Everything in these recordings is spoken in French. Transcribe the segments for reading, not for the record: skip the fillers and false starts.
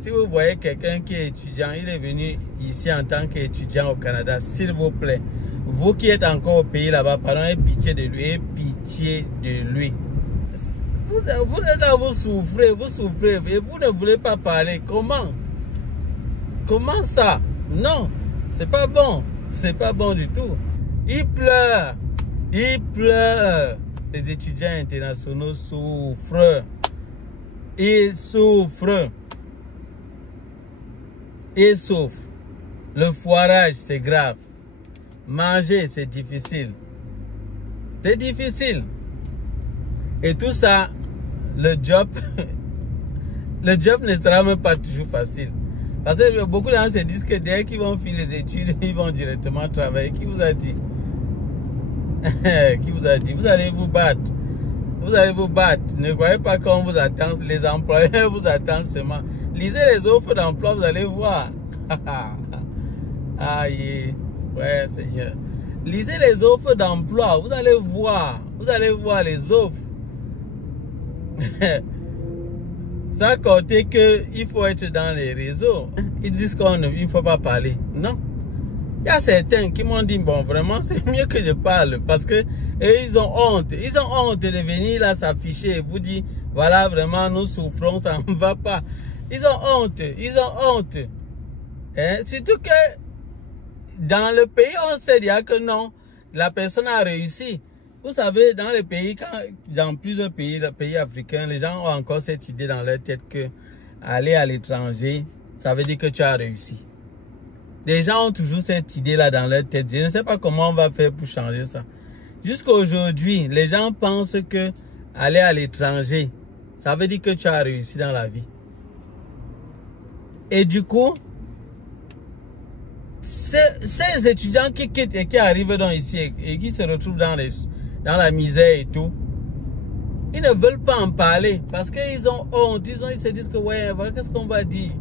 si vous voyez quelqu'un qui est étudiant, il est venu ici en tant qu'étudiant au Canada, s'il vous plaît, vous qui êtes encore au pays là-bas, pardon, ayez pitié de lui, ayez pitié de lui. Vous êtes là, vous souffrez, et vous ne voulez pas parler. Comment? Comment ça? Non, c'est pas bon. C'est pas bon du tout. Il pleure. Il pleure. Les étudiants internationaux souffrent. Ils souffrent. Ils souffrent. Le foirage, c'est grave. Manger, c'est difficile. C'est difficile. Et tout ça, le job ne sera même pas toujours facile. Parce que beaucoup de gens se disent que dès qu'ils vont finir les études, ils vont directement travailler. Qui vous a dit? Qui vous a dit? Vous allez vous battre. Vous allez vous battre. Ne croyez pas qu'on vous attend. Les employeurs vous attendent seulement. Lisez les offres d'emploi, vous allez voir. Aïe. Ouais, Seigneur. Lisez les offres d'emploi, vous allez voir. Vous allez voir les offres. Ça compter qu'il faut être dans les réseaux. Ils disent qu'il ne faut pas parler. Non. Il y a certains qui m'ont dit, bon, vraiment, c'est mieux que je parle. Parce que ils ont honte. Ils ont honte de venir là s'afficher et vous dire, voilà, vraiment, nous souffrons, ça ne va pas. Ils ont honte. Ils ont honte. Hein? Surtout que dans le pays, on sait déjà que non, la personne a réussi. Vous savez, dans les pays, dans plusieurs pays, les pays africains, les gens ont encore cette idée dans leur tête que aller à l'étranger, ça veut dire que tu as réussi. Les gens ont toujours cette idée-là dans leur tête. Je ne sais pas comment on va faire pour changer ça. Jusqu'à aujourd'hui, les gens pensent que aller à l'étranger, ça veut dire que tu as réussi dans la vie. Et du coup, ces étudiants qui quittent et qui arrivent donc ici et qui se retrouvent dans la misère et tout, ils ne veulent pas en parler parce qu'ils ont honte. Ils se disent que ouais, voilà, qu'est-ce qu'on va dire?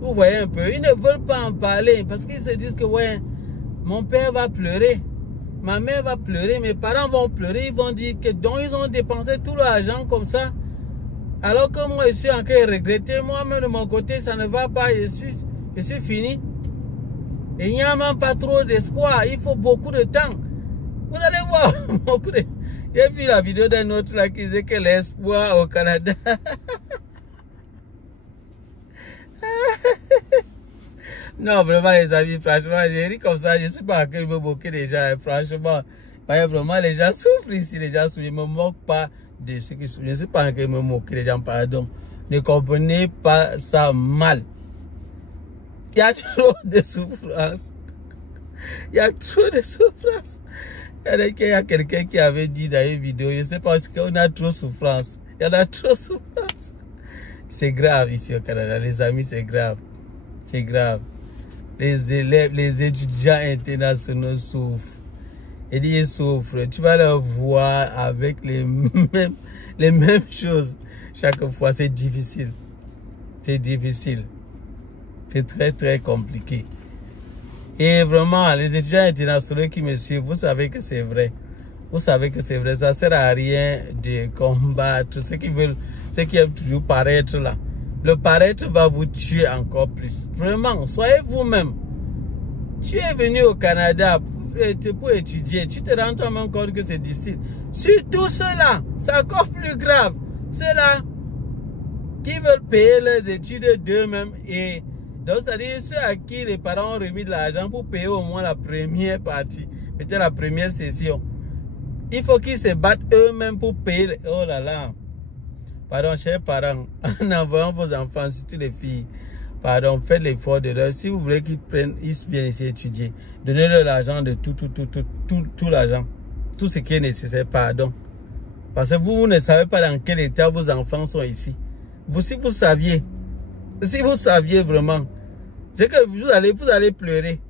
Vous voyez un peu, ils ne veulent pas en parler parce qu'ils se disent que ouais, mon père va pleurer, ma mère va pleurer, mes parents vont pleurer, ils vont dire que donc ils ont dépensé tout l'argent comme ça, alors que moi je suis encore regretté, moi-même de mon côté ça ne va pas, je suis fini. Et il n'y a même pas trop d'espoir, il faut beaucoup de temps. Vous allez voir beaucoup de... J'ai vu la vidéo d'un autre là qui disait que l'espoir au Canada. Non, vraiment les amis, franchement, j'ai ri comme ça, je ne suis pas en train de me moquer des gens, franchement. Vraiment, les gens souffrent ici, les gens souffrent, je ne me moque pas de ceux qui souffrent, je ne suis pas en train de me moquer des gens, pardon. Ne comprenez pas ça mal. Il y a trop de souffrance. Il y a trop de souffrance. Il y a quelqu'un qui avait dit dans une vidéo, je ne sais pas, qu'on a trop de souffrance. Il y en a trop de souffrance. C'est grave ici au Canada, les amis, c'est grave. C'est grave. Les élèves, les étudiants internationaux souffrent. Et ils souffrent. Tu vas les voir avec les mêmes choses chaque fois. C'est difficile. C'est difficile. C'est très très compliqué. Et vraiment, les étudiants internationaux qui me suivent, vous savez que c'est vrai. Vous savez que c'est vrai. Ça ne sert à rien de combattre ceux qui veulent, ceux qui aiment toujours paraître là. Le paraître va vous tuer encore plus. Vraiment, soyez vous-même. Tu es venu au Canada pour étudier. Tu te rends toi-même compte que c'est difficile. Surtout ceux-là, c'est encore plus grave. Ceux-là qui veulent payer leurs études d'eux-mêmes. Et donc, c'est-à-dire ceux à qui les parents ont remis de l'argent pour payer au moins la première partie, peut-être la première session. Il faut qu'ils se battent eux-mêmes pour payer. Oh là là. Pardon, chers parents, en envoyant vos enfants, surtout les filles, pardon, faites l'effort de leur. Si vous voulez qu'ils viennent ici étudier, donnez-leur l'argent de tout l'argent, tout ce qui est nécessaire, pardon. Parce que vous ne savez pas dans quel état vos enfants sont ici. Si vous saviez vraiment, c'est que vous allez pleurer.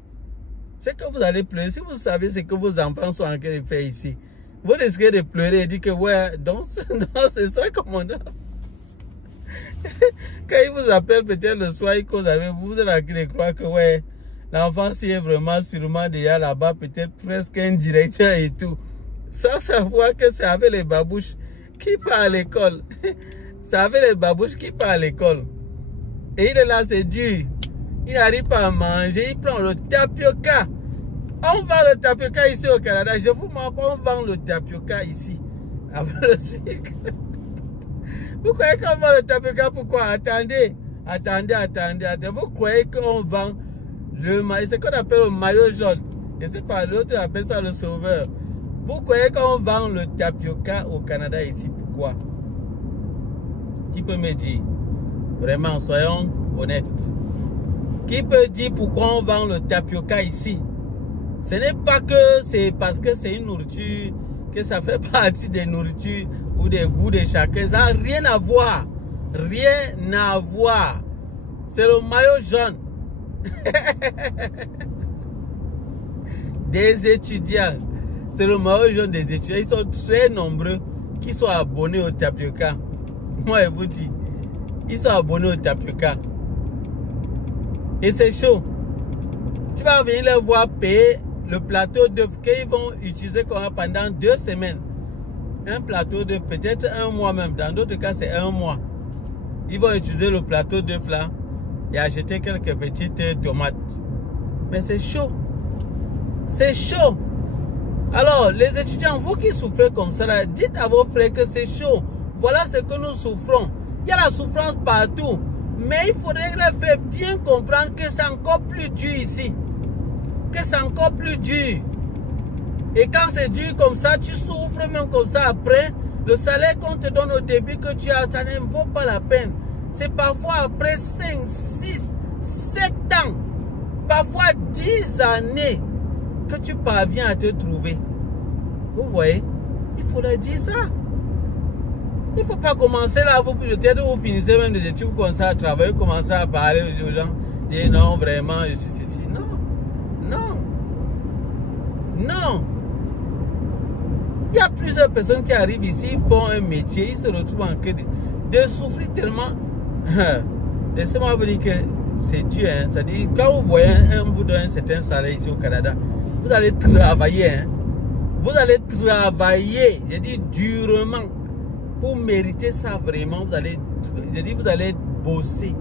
C'est que vous allez pleurer. Si vous savez ce que vos enfants sont en train de faire ici, vous risquez de pleurer et dire que ouais, donc c'est ça comme on a. Quand ils vous appellent peut-être le soir, ils causent avec vous, vous êtes en train de croire que ouais, l'enfant s'y est vraiment sûrement déjà là-bas, peut-être presque un directeur et tout. Sans savoir que c'est avec les babouches qui part à l'école. C'est avec les babouches qui part à l'école. Et il est là, c'est dur. Il n'arrive pas à manger, il prend le tapioca. On vend le tapioca ici au Canada. Je vous montre, on vend le tapioca ici. Avec le sucre. Vous croyez qu'on vend le tapioca? Pourquoi? Attendez. Vous croyez qu'on vend le maillot? C'est ce qu'on appelle le maillot jaune. Je ne sais pas, l'autre appelle ça le sauveur. Vous croyez qu'on vend le tapioca au Canada ici? Pourquoi? Qui peut me dire? Vraiment, soyons honnêtes. Qui peut dire pourquoi on vend le tapioca ici? Ce n'est pas que c'est parce que c'est une nourriture, que ça fait partie des nourritures ou des goûts de chacun. Ça n'a rien à voir. Rien à voir. C'est le maillot jaune. Des étudiants. C'est le maillot jaune des étudiants. Ils sont très nombreux qui sont abonnés au tapioca. Moi, je vous dis. Ils sont abonnés au tapioca. Et c'est chaud. Tu vas venir les voir payer le plateau d'œufs qu'ils vont utiliser pendant 2 semaines. Un plateau d'œufs, peut-être 1 mois même. Dans d'autres cas, c'est 1 mois. Ils vont utiliser le plateau d'œufs là et acheter quelques petites tomates. Mais c'est chaud. C'est chaud. Alors, les étudiants, vous qui souffrez comme ça, là, dites à vos frères que c'est chaud. Voilà ce que nous souffrons. Il y a la souffrance partout. Mais il faudrait les faire bien comprendre que c'est encore plus dur ici. Que c'est encore plus dur. Et quand c'est dur comme ça, tu souffres même comme ça après. Le salaire qu'on te donne au début que tu as, ça ne vaut pas la peine. C'est parfois après 5, 6, 7 ans, parfois 10 années que tu parviens à te trouver. Vous voyez? Il faudrait dire ça. Il ne faut pas commencer là, peut-être vous finissez même des études, vous commencez à travailler, vous commencez à parler aux gens, dire non, vraiment, je suis ceci. Non, non, non. Il y a plusieurs personnes qui arrivent ici, font un métier, ils se retrouvent en queue de souffrir tellement. Laissez-moi vous dire que c'est dur. Hein? C'est-à-dire, quand vous voyez vous donne un certain salaire ici au Canada, vous allez travailler. Hein? Vous allez travailler, je dis durement. Pour mériter ça vraiment, vous allez bosser.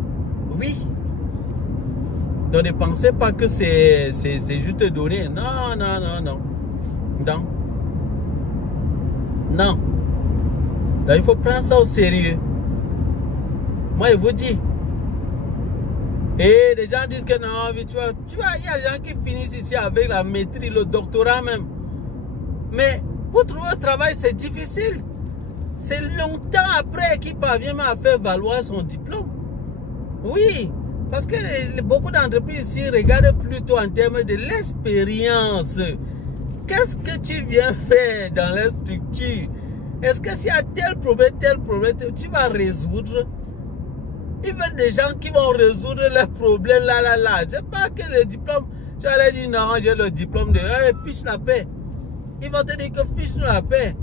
Oui. Donc ne pensez pas que c'est juste donné. Non, non, non, non. Non. Non. Donc il faut prendre ça au sérieux. Moi je vous dis. Et les gens disent que non, tu vois, il y a des gens qui finissent ici avec la maîtrise, le doctorat même. Mais pour trouver un travail, c'est difficile. C'est longtemps après qu'il parvient à faire valoir son diplôme. Oui, parce que beaucoup d'entreprises ici regardent plutôt en termes de l'expérience. Qu'est-ce que tu viens faire dans la structure? Est-ce que s'il y a tel problème, tu vas résoudre? Ils veulent des gens qui vont résoudre les problèmes là. Je ne sais pas que le diplôme, tu vas leur dire non, j'ai le diplôme de fiche la paix. Ils vont te dire que fiche la paix.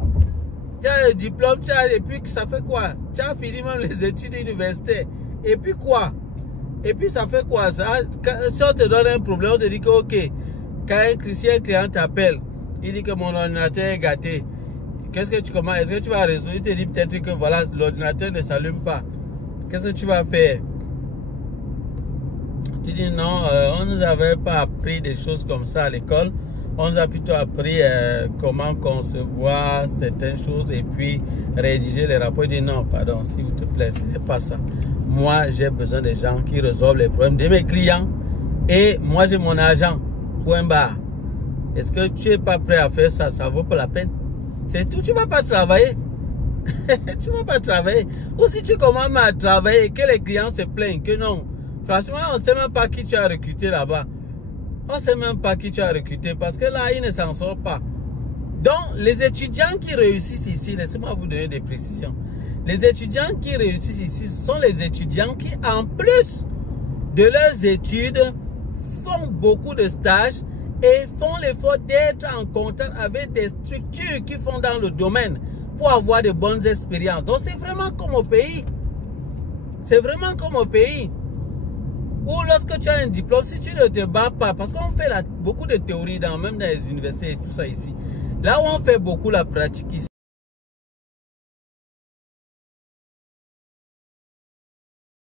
Tu as le diplôme, et puis ça fait quoi? Tu as fini même les études universitaires. Et puis quoi? Et puis ça fait quoi ça? Si on te donne un problème, on te dit que ok, si un client t'appelle, il dit que mon ordinateur est gâté. Qu'est-ce que tu commences? Est-ce que tu vas résoudre? Il te dit peut-être que voilà, l'ordinateur ne s'allume pas. Qu'est-ce que tu vas faire? Tu dis non, on ne nous avait pas appris des choses comme ça à l'école. On nous a plutôt appris comment concevoir certaines choses et puis rédiger les rapports. Il dit non, pardon, s'il vous plaît, ce n'est pas ça. Moi, j'ai besoin des gens qui résolvent les problèmes de mes clients et moi, j'ai mon argent. Point barre. Est-ce que tu n'es pas prêt à faire ça? Ça ne vaut pas la peine. C'est tout, tu ne vas pas travailler. Tu ne vas pas travailler. Ou si tu commences à travailler et que les clients se plaignent que non. Franchement, on ne sait même pas qui tu as recruté là-bas. On ne sait même pas qui tu as recruté parce que là, il ne s'en sort pas. Donc, les étudiants qui réussissent ici, laissez-moi vous donner des précisions. Les étudiants qui réussissent ici sont les étudiants qui, en plus de leurs études, font beaucoup de stages et font l'effort d'être en contact avec des structures qui font dans le domaine pour avoir de bonnes expériences. Donc, c'est vraiment comme au pays. C'est vraiment comme au pays. Ou lorsque tu as un diplôme, si tu ne te bats pas, parce qu'on fait beaucoup de théories, même dans les universités et tout ça ici. Là où on fait beaucoup la pratique ici.